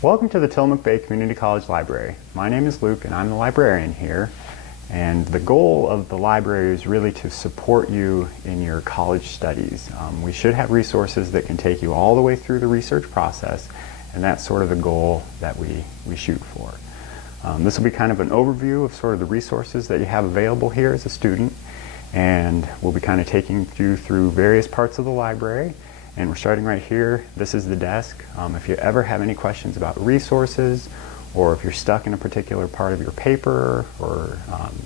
Welcome to the Tillamook Bay Community College Library. My name is Luke and I'm the librarian here. And the goal of the library is really to support you in your college studies. We should have resources that can take you all the way through the research process, and that's sort of the goal that we shoot for. This will be kind of an overview of sort of the resources that you have available here as a student, and we'll be kind of taking you through various parts of the library. And we're starting right here. This is the desk. If you ever have any questions about resources, or if you're stuck in a particular part of your paper, or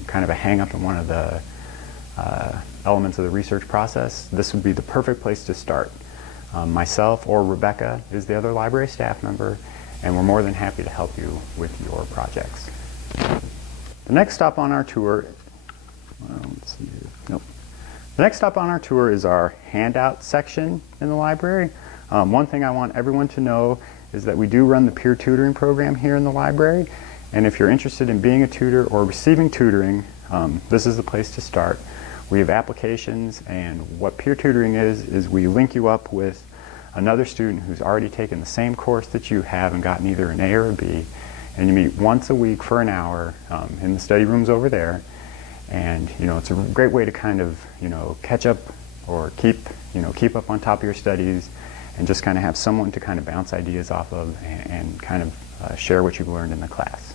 kind of a hang-up in one of the elements of the research process, this would be the perfect place to start. Myself or Rebecca is the other library staff member, and we're more than happy to help you with your projects. The next stop on our tour, The next stop on our tour is our handout section in the library. One thing I want everyone to know is that we do run the peer tutoring program here in the library, and if you're interested in being a tutor or receiving tutoring, this is the place to start. We have applications, and what peer tutoring is we link you up with another student who's already taken the same course that you have and gotten either an A or a B, and you meet once a week for an hour in the study rooms over there. And it's a great way to kind of catch up or keep up on top of your studies, and just kind of have someone to kind of bounce ideas off of and kind of share what you've learned in the class.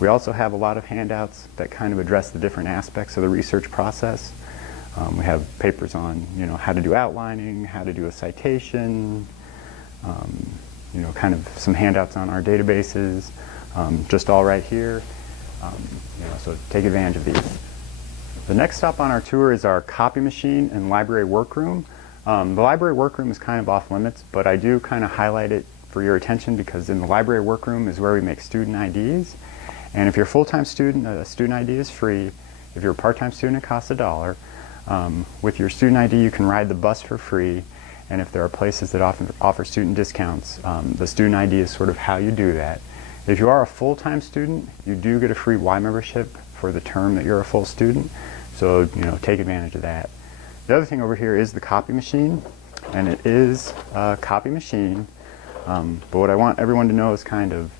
We also have a lot of handouts that kind of address the different aspects of the research process. We have papers on how to do outlining, how to do a citation, kind of some handouts on our databases, just all right here. So take advantage of these. The next stop on our tour is our copy machine and library workroom. The library workroom is kind of off limits, but I do kind of highlight it for your attention because in the library workroom is where we make student IDs. And if you're a full-time student, a student ID is free. If you're a part-time student, it costs $1. With your student ID, you can ride the bus for free. And if there are places that offer student discounts, the student ID is sort of how you do that. If you are a full-time student, you do get a free Y membership for the term that you're a full student. So, take advantage of that. The other thing over here is the copy machine, and it is a copy machine. But what I want everyone to know is kind of,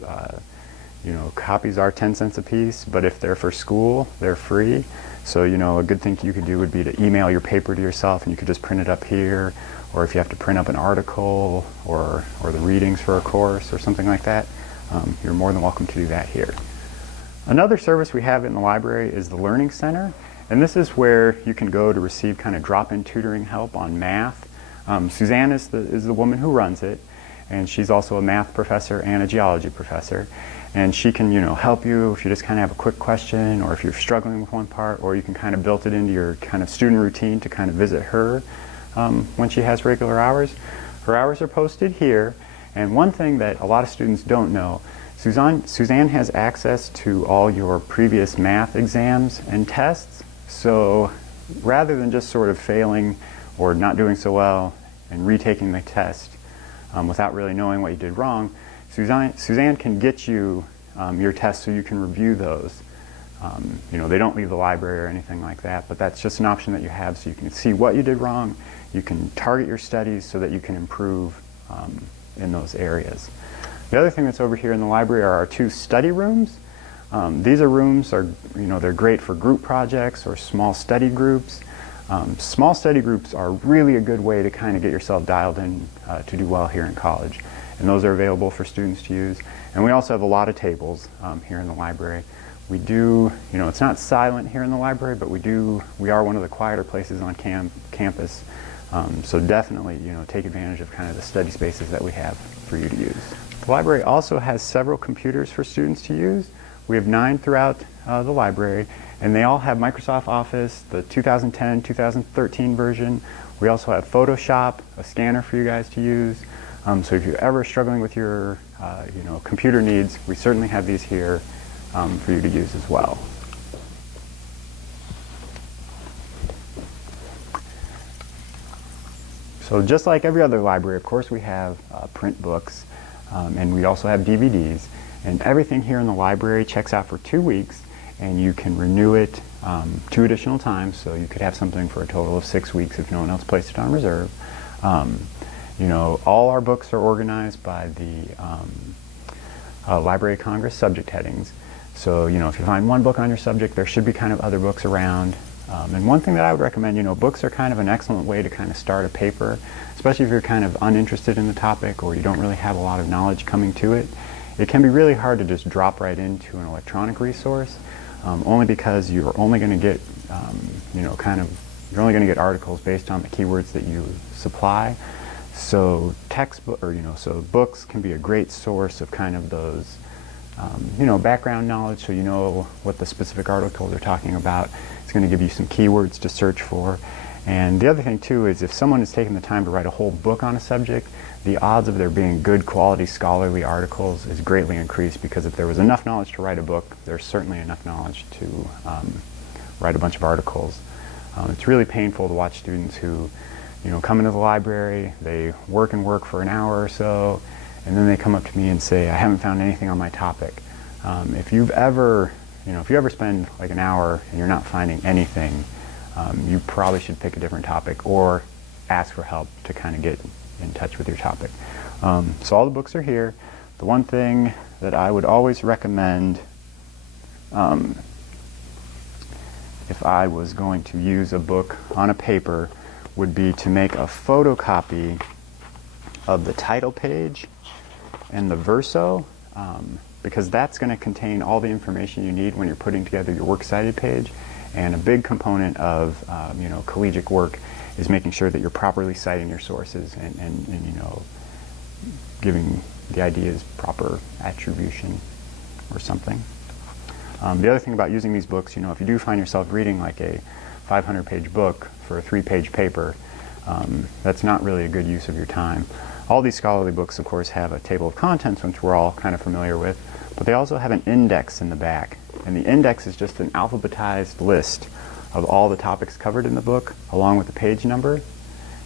copies are 10 cents a piece, but if they're for school, they're free. So, a good thing you could do would be to email your paper to yourself, and you could just print it up here. Or if you have to print up an article or the readings for a course or something like that, you're more than welcome to do that here. Another service we have in the library is the Learning Center, and this is where you can go to receive kind of drop-in tutoring help on math. Suzanne is the woman who runs it, and she's also a math professor and a geology professor, and she can help you if you just kind of have a quick question, or if you're struggling with one part, or you can kind of build it into your kind of student routine to kind of visit her when she has regular hours. Her hours are posted here. And one thing that a lot of students don't know, Suzanne has access to all your previous math exams and tests. So rather than just sort of failing or not doing so well and retaking the test without really knowing what you did wrong, Suzanne can get you your tests so you can review those. They don't leave the library or anything like that, but that's just an option that you have so you can see what you did wrong. You can target your studies so that you can improve in those areas. The other thing that's over here in the library are our 2 study rooms. These rooms are, they're great for group projects or small study groups. Small study groups are really a good way to kind of get yourself dialed in to do well here in college. And those are available for students to use. And we also have a lot of tables here in the library. We do, it's not silent here in the library, but we are one of the quieter places on campus. So definitely, take advantage of kind of the study spaces that we have for you to use. The library also has several computers for students to use. We have 9 throughout the library, and they all have Microsoft Office, the 2010, 2013 version. We also have Photoshop, a scanner for you guys to use. So if you're ever struggling with your, computer needs, we certainly have these here for you to use as well. So just like every other library, of course, we have print books, and we also have DVDs. And everything here in the library checks out for 2 weeks, and you can renew it 2 additional times, so you could have something for a total of 6 weeks if no one else placed it on reserve. You know, all our books are organized by the Library of Congress subject headings. So, if you find one book on your subject, there should be kind of other books around. And one thing that I would recommend, books are kind of an excellent way to kind of start a paper, especially if you're kind of uninterested in the topic or you don't really have a lot of knowledge coming to it. It can be really hard to just drop right into an electronic resource, only because you're only going to get, you're only going to get articles based on the keywords that you supply. So so books can be a great source of kind of those, background knowledge, so you know what the specific articles are talking about. It's going to give you some keywords to search for. And the other thing too is if someone has taken the time to write a whole book on a subject, the odds of there being good quality scholarly articles is greatly increased, because if there was enough knowledge to write a book, there's certainly enough knowledge to write a bunch of articles. It's really painful to watch students who come into the library, they work for an hour or so, and then they come up to me and say, I haven't found anything on my topic. If you ever spend like an hour and you're not finding anything, you probably should pick a different topic or ask for help to kind of get in touch with your topic. So all the books are here. The one thing that I would always recommend, if I was going to use a book on a paper, would be to make a photocopy of the title page and the verso, because that's going to contain all the information you need when you're putting together your works cited page. And a big component of collegiate work is making sure that you're properly citing your sources and giving the ideas proper attribution or something. The other thing about using these books, if you do find yourself reading like a 500-page book for a 3-page paper, that's not really a good use of your time. All these scholarly books, of course, have a table of contents, which we're all kind of familiar with, but they also have an index in the back. And the index is just an alphabetized list of all the topics covered in the book, along with the page number.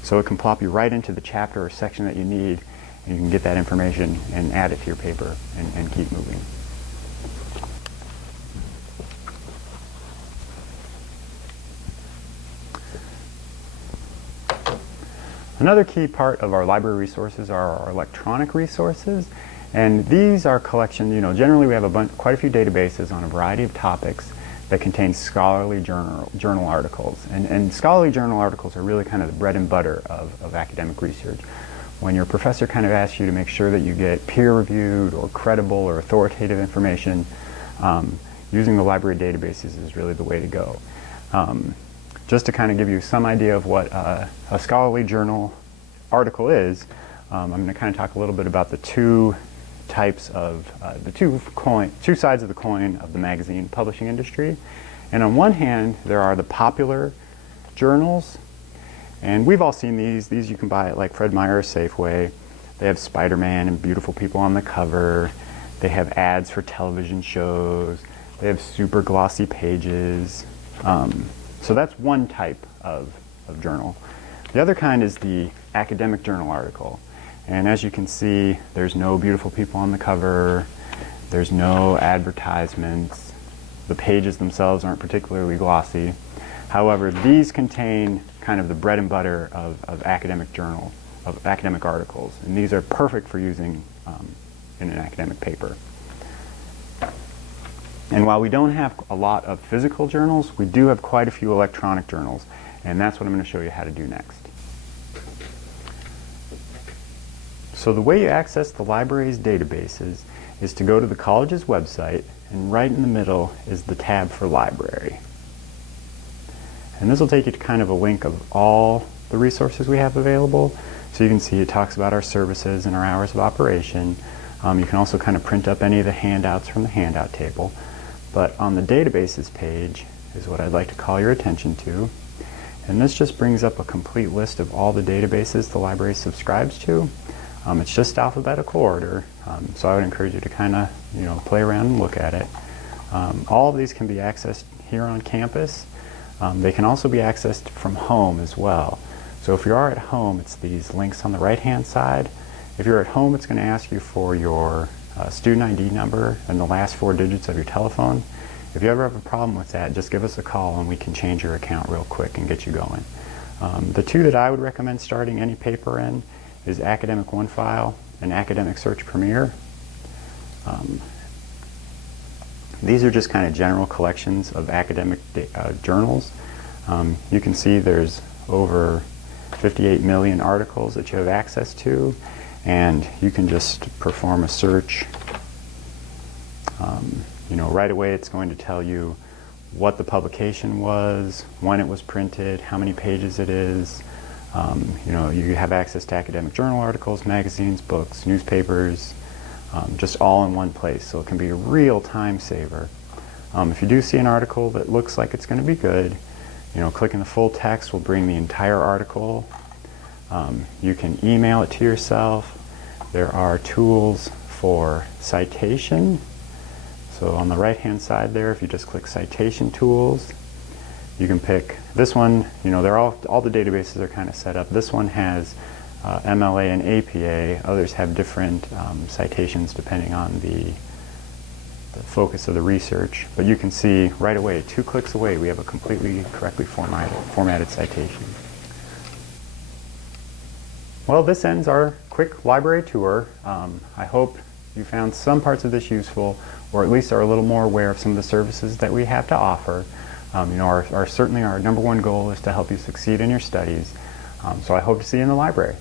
So it can plop you right into the chapter or section that you need, and you can get that information and add it to your paper and keep moving. Another key part of our library resources are our electronic resources, and these are collections. Generally we have quite a few databases on a variety of topics that contain scholarly journal articles, and scholarly journal articles are really kind of the bread and butter of academic research. When your professor kind of asks you to make sure that you get peer-reviewed or credible or authoritative information, using the library databases is really the way to go. Just to kind of give you some idea of what a scholarly journal article is, I'm going to kind of talk a little bit about the two types of, two sides of the coin of the magazine publishing industry. And on one hand, there are the popular journals, and we've all seen these. These you can buy at like Fred Meyer or Safeway. They have Spider-Man and beautiful people on the cover. They have ads for television shows. They have super glossy pages. So that's one type of journal. The other kind is the academic journal article. And as you can see, there's no beautiful people on the cover. There's no advertisements. The pages themselves aren't particularly glossy. However, these contain kind of the bread and butter of academic articles. And these are perfect for using in an academic paper. And while we don't have a lot of physical journals, we do have quite a few electronic journals, and that's what I'm going to show you how to do next. So the way you access the library's databases is to go to the college's website, and right in the middle is the tab for library. And this will take you to kind of a link of all the resources we have available. So you can see it talks about our services and our hours of operation. You can also kind of print up any of the handouts from the handout table. But on the databases page is what I'd like to call your attention to. And this just brings up a complete list of all the databases the library subscribes to. It's just alphabetical order, so I would encourage you to kind of play around and look at it. All of these can be accessed here on campus. They can also be accessed from home as well. So if you are at home, it's these links on the right-hand side. If you're at home, it's going to ask you for your student ID number and the last 4 digits of your telephone. If you ever have a problem with that, just give us a call and we can change your account real quick and get you going. The two that I would recommend starting any paper in is Academic OneFile and Academic Search Premier. These are just kind of general collections of academic journals. You can see there's over 58 million articles that you have access to, and you can just perform a search. Right away it's going to tell you what the publication was, when it was printed, how many pages it is. You have access to academic journal articles, magazines, books, newspapers, just all in one place, so it can be a real time saver. If you do see an article that looks like it's going to be good, clicking the full text will bring the entire article. You can email it to yourself. There are tools for citation. So on the right hand side there, if you just click citation tools, you can pick this one. They're all the databases are kind of set up. This one has MLA and APA. Others have different citations depending on the focus of the research. But you can see right away, 2 clicks away, we have a completely correctly formatted citation. Well, this ends our quick library tour. I hope you found some parts of this useful, or at least are a little more aware of some of the services that we have to offer. Certainly our number one goal is to help you succeed in your studies. So I hope to see you in the library.